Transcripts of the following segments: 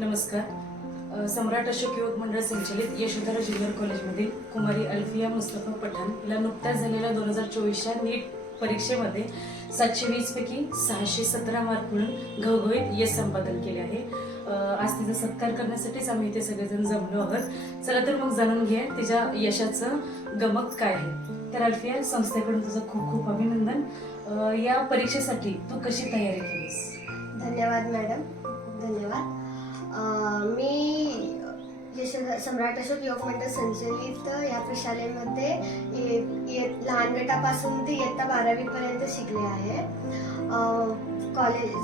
नमस्कार. सम्राट अशोक युवक मंडळ संचलित यशोधरा ज्युनियर कॉलेजमधील कुमारी अल्फिया मुस्तफा पठाण हिला नुकत्याच झालेल्या दोन हजार चोवीसच्या नीट परीक्षेमध्ये सातशे वीस पैकी सहाशे सतरा मार्क मिळून घवघवीत यश संपादन केले आहे. आज तिचा सत्कार करण्यासाठीच आम्ही इथे सगळेजण जमलो आहोत. चला तर मग जाणून घ्या तिच्या यशाचं गमक काय आहे. तर अल्फिया संस्थेकडून तुझं खूप खूप अभिनंदन. या परीक्षेसाठी तू कशी तयारी केलीस? धन्यवाद मॅडम. धन्यवाद. मी यशोध सम्राट अशोक योग मंडळ संचलित या प्रशालेमध्ये ये- ये- लहान गटापासून ते इयत्ता बारावीपर्यंत शिकले आहे. कॉलेज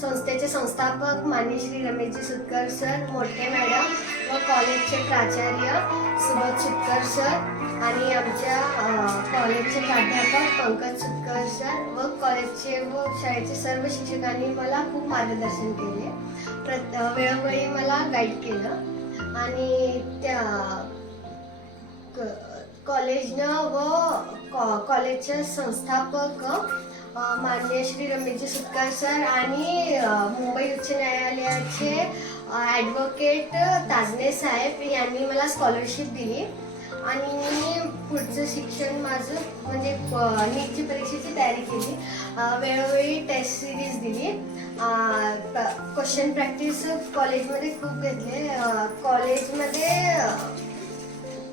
संस्थेचे संस्थापक मान्य श्री रमेशजी सुतकर सर मोठे मॅडम व कॉलेजचे प्राचार्य सुबोध सुतकर सर आणि आमच्या कॉलेजचे प्राध्यापक पंकज सुतकर सर व कॉलेजचे व शाळेचे सर्व शिक्षकांनी मला खूप मार्गदर्शन केले. प्रत वेळोवेळी मला गाईड केलं आणि त्या क- कॉलेजनं व कॉ- कॉलेजचे संस्थापक माननीय श्री रमेशजी सुतकर सर आणि मुंबई उच्च न्यायालयाचे ॲडव्होकेट ताजने साहेब यांनी मला स्कॉलरशिप दिली. आणि मी पुढचं शिक्षण माझं म्हणजे नीटची परीक्षेची तयारी केली. वेळोवेळी टेस्ट सिरीज दिली. क्वेश्चन प्रॅक्टिस कॉलेजमध्ये खूप घेतले. कॉलेजमध्ये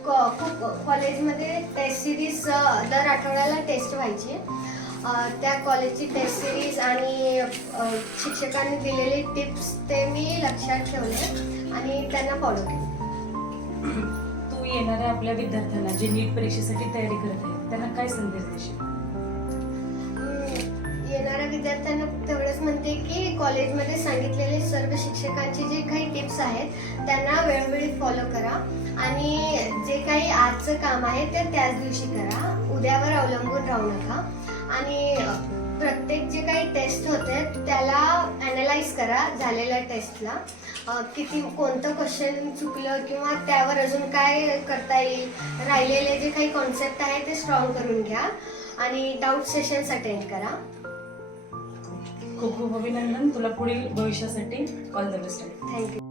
कॉ- खूप कॉलेजमध्ये टेस्ट सिरीज दर आठवड्याला टेस्ट व्हायची. त्या कॉलेजची टेस्ट सिरीज आणि शिक्षकांनी दिलेले टिप्स ते मी लक्षात ठेवले आणि त्यांना फॉलो केले. तू येणाऱ्या आपल्या विद्यार्थ्यांना जे नीट परीक्षेसाठी तयारी करत आहेत त्यांना काय संदेश देशील? येणाऱ्या विद्यार्थ्यांना तेवढंच म्हणते की कॉलेजमध्ये सांगितलेले सर्व शिक्षकांचे जे काही टिप्स आहेत त्यांना वेळोवेळी फॉलो करा आणि जे काही आजचं काम आहे ते त्याच दिवशी करा. उद्यावर अवलंबून राहू नका. आणि प्रत्येक जे काही टेस्ट होते त्याला ॲनालाइज करा झालेल्या टेस्टला किती कोणतं क्वेश्चन चुकलं किंवा त्यावर अजून काय करता येईल राहिलेले जे काही कॉन्सेप्ट आहे ते स्ट्रॉंग करून घ्या. आणि डाऊट सेशन्स अटेंड करा. खूप खूप अभिनंदन. तुला पुढील भविष्यासाठी ऑल द बेस्ट थँक्यू